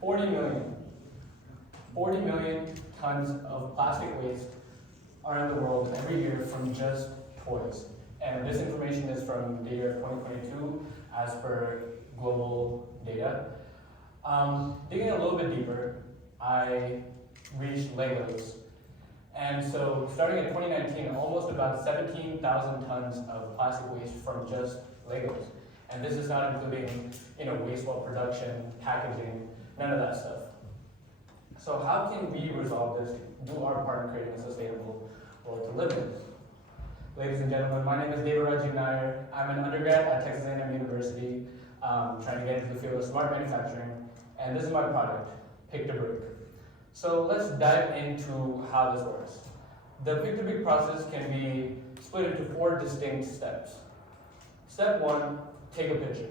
40 million. 40 million tons of plastic waste are in the world every year from just toys. And this information is from the year 2022 as per global data. Digging a little bit deeper, I reached Legos. And so starting in 2019, almost about 17,000 tons of plastic waste from just Legos. And this is not including wastewater production, packaging, none of that stuff. So how can we resolve this, do our part in creating a sustainable world to live in? Ladies and gentlemen, my name is Deva, Rajeev. I'm an undergrad at Texas A&M University, trying to get into the field of smart manufacturing, and this is my product, Pick-to-Brick. So let's dive into how this works. The Pick-to-Brick process can be split into 4 distinct steps. Step 1, take a picture.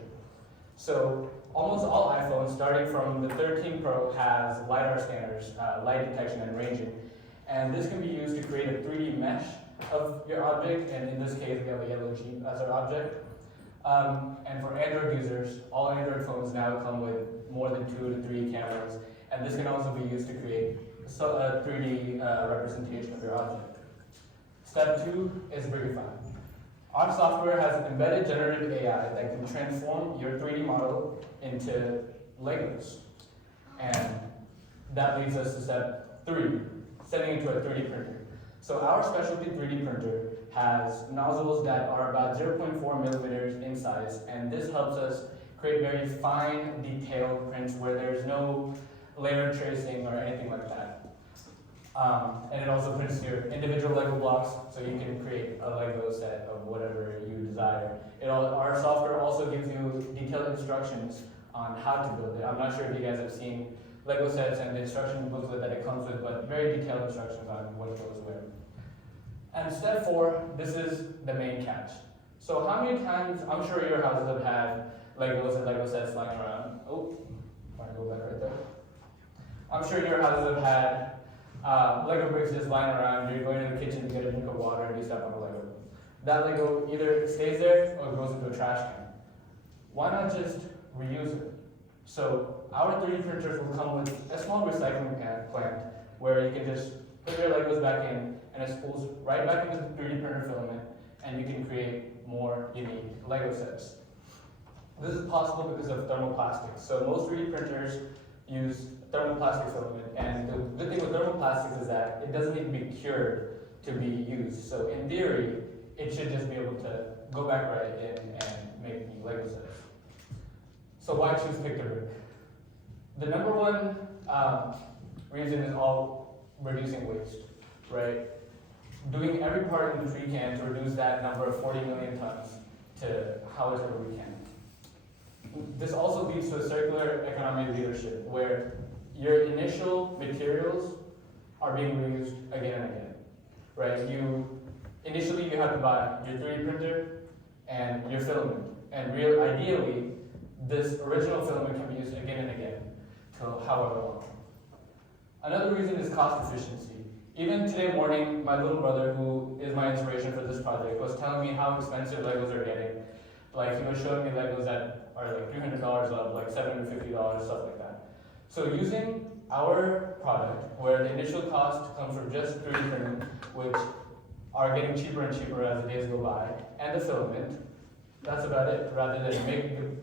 So almost all iPhones, starting from the 13 Pro, has LiDAR scanners, light detection and ranging. And this can be used to create a 3D mesh of your object, and in this case we have a yellow Jeep as our object. And for Android users, all Android phones now come with more than 2 to 3 cameras, and this can also be used to create a 3D representation of your object. Step 2 is Brickify. Our software has embedded generative AI that can transform your 3D model into Legos. And that leads us to step 3, setting into a 3D printer. So our specialty 3D printer has nozzles that are about 0.4 millimeters in size, and this helps us create very fine, detailed prints where there's no layer tracing or anything like that. And it also prints your individual Lego blocks, so you can create a Lego set of whatever you desire. Our software also gives you detailed instructions on how to build it. I'm not sure if you guys have seen Lego sets and the instruction booklet that it comes with, but very detailed instructions on what goes where. And step 4, this is the main catch. So how many times, I'm sure your houses have had Legos and Lego sets lying around. Oh, want to go back right there? I'm sure your houses have had Lego bricks just lying around. You're going to the kitchen to get a drink of water and you step on a Lego. That Lego either stays there or goes into a trash can. Why not just reuse it? So our 3D printers will come with a small recycling plant where you can just put your Legos back in and it spools right back into the 3D printer filament, and you can create more unique Lego sets. This is possible because of thermoplastics. So most 3D printers use thermoplastic filament, and the good thing with thermoplastics is that it doesn't need to be cured to be used. So in theory, it should just be able to go back right in and make new Lego sets. So why choose Pick-to-Brick? The number one reason is all reducing waste, right? Doing every part in which we can to reduce that number of 40 million tons to however we can. This also leads to a circular economy leadership where your initial materials are being reused again and again, right? Initially you have to buy your 3D printer and your filament, and ideally this original filament can be used again and again till however long. Another reason is cost efficiency. Even today morning, my little brother, who is my inspiration for this project, was telling me how expensive Legos are getting. Like, he was showing me Legos that are like $300 up, like $750, stuff like that. So using our product, where the initial cost comes from just 3D printing, which are getting cheaper and cheaper as the days go by, and the filament, that's about it, rather than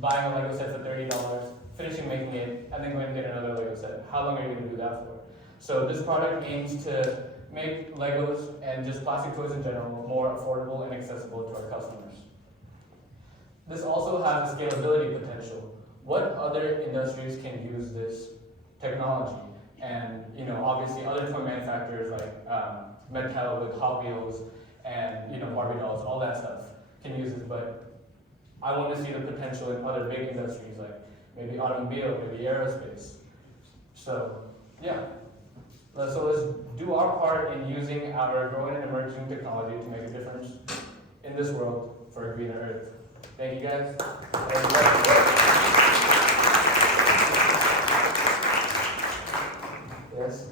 buying a Lego set for $30, finishing making it, and then going to get another Lego set. How long are you going to do that for? So this product aims to make Legos and just plastic toys in general more affordable and accessible to our customers. This also has a scalability potential. What other industries can use this technology? And obviously other toy manufacturers like Mattel with Hot Wheels and Barbie dolls, all that stuff can use it. But I want to see the potential in other big industries like maybe automobile, maybe aerospace. So yeah. So let's do our part in using our growing and emerging technology to make a difference in this world for a greener Earth. Thank you guys. Yes?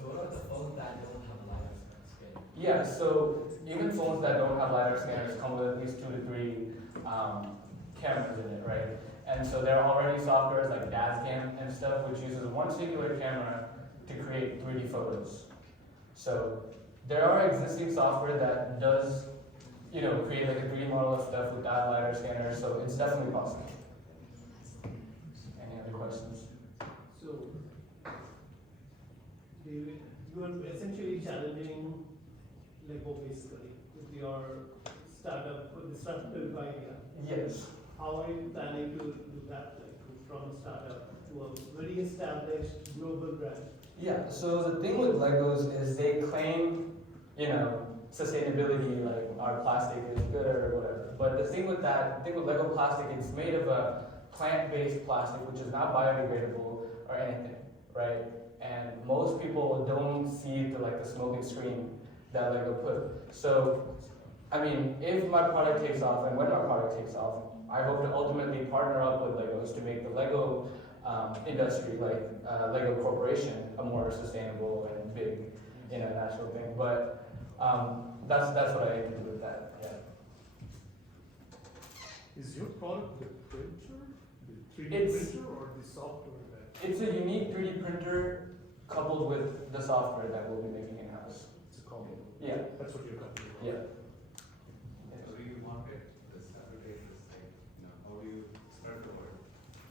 So what about the phones that don't have a LiDAR scanner? Yeah, so even phones that don't have LiDAR scanners come with at least 2 to 3 cameras in it, right? And so there are already softwares like DazCam and stuff, which uses one singular camera to create 3D photos. So there are existing software that does, create like a 3D model of stuff without LiDAR scanners, so it's definitely possible. Any other questions? So, David, you are essentially challenging Lego basically with your startup, with the disruptive idea. Yes. How are you planning to do that, like from a startup to a very established global brand? Yeah, so the thing with Legos is they claim, sustainability, like our plastic is good or whatever. But the thing with Lego plastic, it's made of a plant-based plastic, which is not biodegradable or anything, right? And most people don't see the smoking screen that Lego put. So, if my product takes off and when my product takes off, I hope to ultimately partner up with Legos to make the Lego industry, Lego Corporation, a more sustainable and big, national thing. But that's what I aim to do with that. Yeah. Is your product the printer, the 3D It's- printer, or the software that It's a unique 3D printer coupled with the software that we'll be making in-house. it's a combo? Yeah. That's what your company is. Yeah. How do you market this application? How do you spread the word?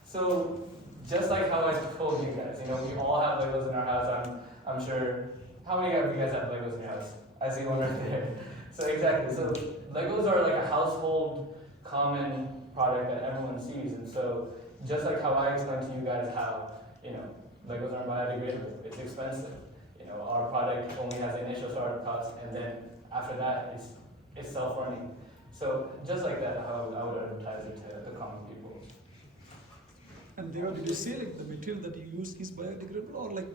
So just like how I told you guys, we all have Legos in our house. I'm sure. How many of you guys have Legos in your house? I see one right there. So exactly. So Legos are like a household common product that everyone sees, and so just like how I explained to you guys how Legos aren't biodegradable, it's expensive. Our product only has the initial startup cost, and then after that, it's self-running. So just like that, how I would advertise it to the common people. And Deva, did you say like the material that you use is biodegradable or like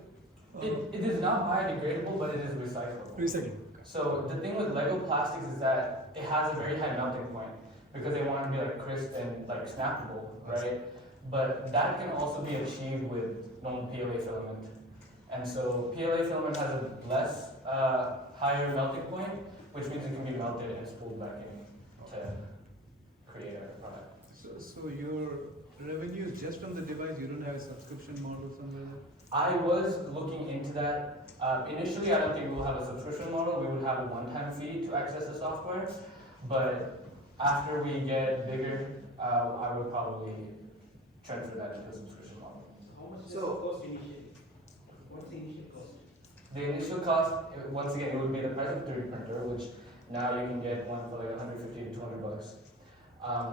It is not biodegradable, but it is recyclable. recycling? So the thing with Lego plastics is that it has a very high melting point because they want to be crisp and snappable, right? But that can also be achieved with normal PLA filament. And so PLA filament has a less higher melting point, which means it can be melted and spooled back in to create a product. So your revenue is just on the device. You don't have a subscription model somewhere there. I was looking into that. Initially, I don't think we'll have a subscription model. We would have a one-time fee to access the software. But after we get bigger, I would probably transfer that into a subscription model. How much does So- it cost initially? What's the initial cost? The initial cost, once again, it would be the price of 3D printer, which now you can get one for like 150 to 200 bucks.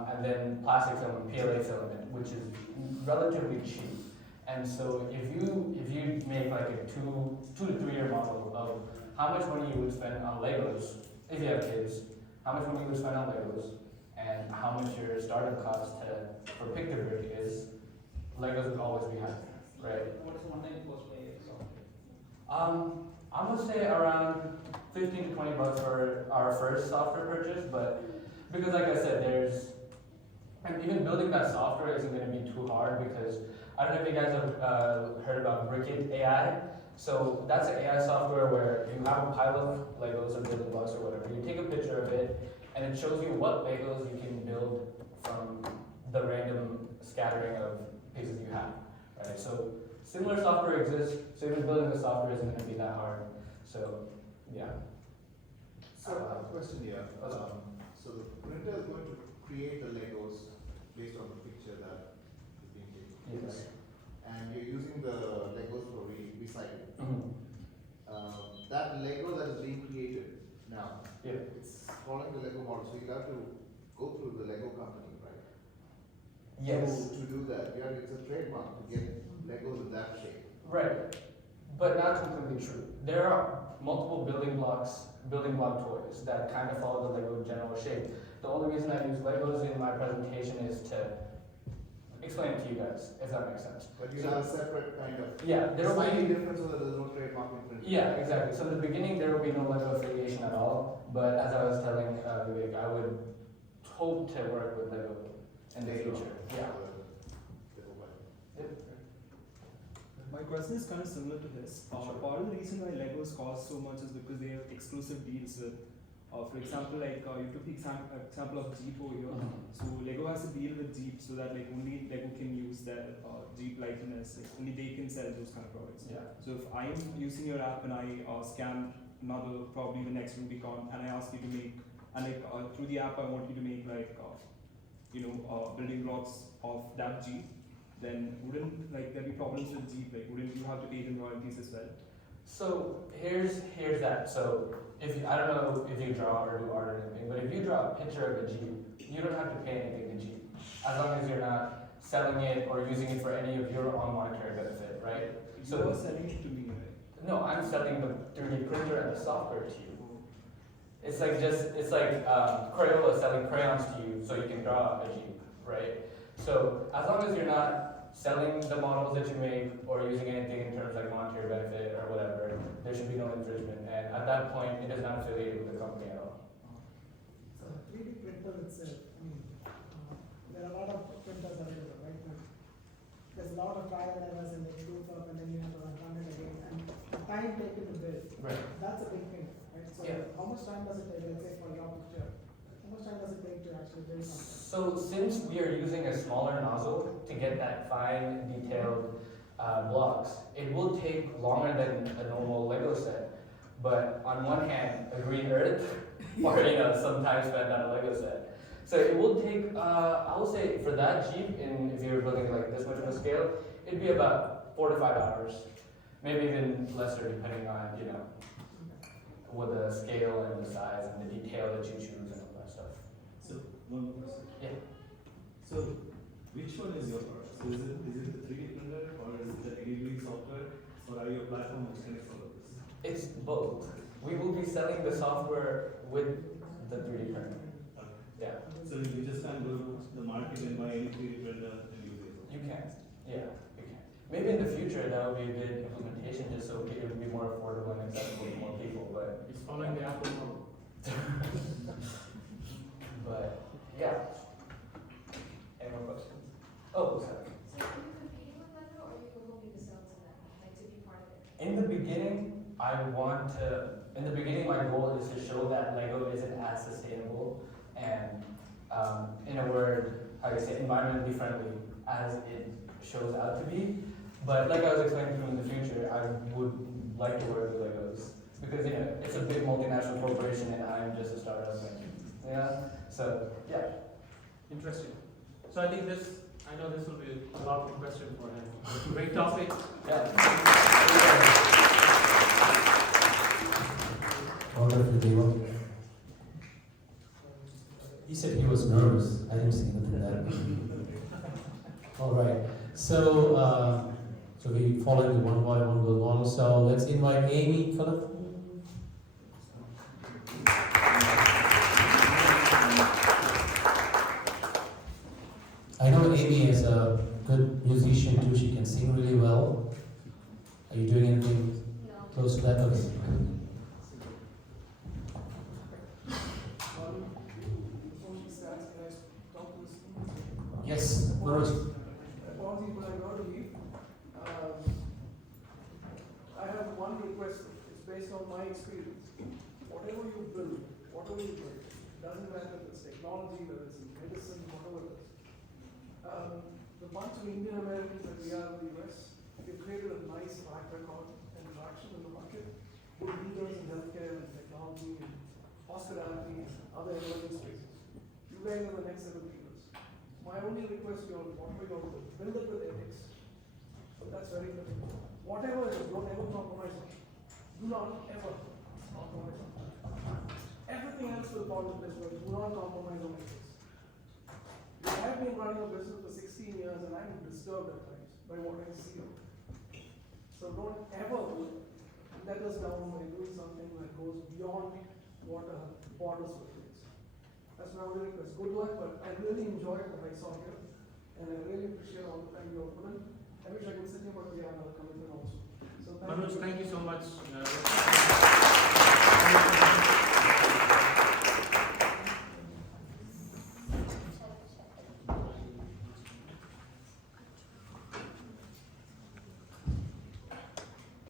And then plastic film, PLA filament, which is relatively cheap. And so if you make like a 2 to 3 year model of how much money you would spend on Legos, if you have kids, how much money you would spend on Legos, and how much your startup cost for Pictobrick is, Legos would always be higher, right? What is the one-time cost by software? I'm gonna say around 15 to 20 bucks for our first software purchase, but because like I said, and even building that software isn't gonna be too hard because I don't know if you guys have heard about Brickit AI. So that's an AI software where you have a pile of Legos or building blocks or whatever. You take a picture of it, and it shows you what Legos you can build from the random scattering of pieces you have, right? So similar software exists, so even building the software isn't going to be that hard. So, yeah. So I have a question here. So the printer is going to create the Legos based on the picture that is being taken. Yes. Right? And you're using the Legos for recycling. Mhm. That Lego that is being created now, Yeah. it's following the Lego model, so you have to go through the Lego company, right? Yes. To do that, it's a trademark to get Legos in that shape. Right. But not completely true. There are multiple building block toys that kind of follow the Lego general shape. The only reason I use Legos in my presentation is to explain it to you guys, if that makes sense. But you So- have a separate kind of, Yeah, there will slightly be. different so that there's no trademark infringement. Yeah, exactly. So in the beginning, there will be no Lego affiliation at all. But as I was telling Vivek, I would hope to work with Lego in the Later on. future. Yeah. My question is kind of similar to this. Sure. Part of the reason why Legos cost so much is because they have exclusive deals with For example, like you took the example of Jeep over here. So Lego has a deal with Jeep so that like only Lego can use their Jeep likeness, like only they can sell those kind of products. Yeah. So if I am using your app and I scan another, probably the next Rubicon, and I ask you to make, and like through the app I want you to make like building blocks of that Jeep, then wouldn't like there be problems with Jeep? Like wouldn't you have to pay them royalties as well? So here's that. So if you, I don't know if you draw or do art or anything, but if you draw a picture of a Jeep, you don't have to pay anything to Jeep, as long as you're not selling it or using it for any of your own monetary benefit, right? So you are selling it to me, right? No, I'm selling the 3D printer and the software to you. It's like Crayola selling crayons to you so you can draw a Jeep, right? So as long as you're not selling the models that you make or using anything in terms of like monetary benefit or whatever, there should be no infringement. And at that point, it is not affiliated with the company at all. So 3D printer itself, there are a lot of printers available, right? But there's a lot of trial and errors and they proof up and then you have to run it again. And the time taken to build, Right. that's a big thing, right? So Yeah. how much time does it take, let's say for your picture, how much time does it take to actually build something? So since we are using a smaller nozzle to get that fine, detailed blocks, it will take longer than a normal Lego set. But on one hand, a green earth, or some time spent on a Lego set. So it will take, I will say, for that Jeep, if you're building like this much of a scale, it'd be about 4 to 5 hours, maybe even lesser, depending on what the scale and the size and the detail that you choose and all that stuff. So one more question. Yeah. So which one is your product? So is it the 3D printer or is it the enabling software or are you a platform which connects all of this? It's both. We will be selling the software with the 3D printer. Yeah. So you just can't go to the market and buy any 3D printer and use it. You can. Yeah, you can. Maybe in the future that would be a good implementation just so it would be more affordable and accessible to more people. But He's following the Apple model. But yeah. Any more questions? Oh, sorry. So are you competing with Lego or are you hoping to sell to them, like to be part of it? In the beginning, my goal is to show that Lego isn't as sustainable and, in a word, how do you say, environmentally friendly as it shows out to be. But like I was explaining to you in the future, I would like to work with Legos because it's a big multinational corporation and I'm just a startup. So yeah. Interesting. So I know this will be a lot of question for him. Great topic. Yeah. Dr. Deva. He said he was nervous. I didn't see anything there. All right. So we following the one boy, one girl model. So let's invite Amy, Philip. I know Amy is a good musician too. She can sing really well. Are you doing anything close to that? Okay. Yes, Manoj. Apologies, but I got to leave. I have one request. It's based on my experience. Whatever you build, doesn't matter if it's technology, whether it's in medicine, whatever it is. The bunch of Indian Americans that we are in the US, we've created a nice track record and traction in the market. Good leaders in healthcare and technology and hospitality and other emerging spaces. You guys are the next set of leaders. My only request to you all, whatever you all do, build it with ethics. So that's very good. Whatever it is, don't ever compromise on it. Do not ever compromise on it. Everything else will fall into place, but do not compromise on ethics. I have been running a business for 16 years and I'm disturbed at times by what I see. So don't ever let us down by doing something that goes beyond what borders with things. That's my only request. Good luck, but I really enjoyed what I saw here. And I really appreciate all the time you all put in. I wish I could sit here, but we have another commitment also. So Manoj, thank you so much.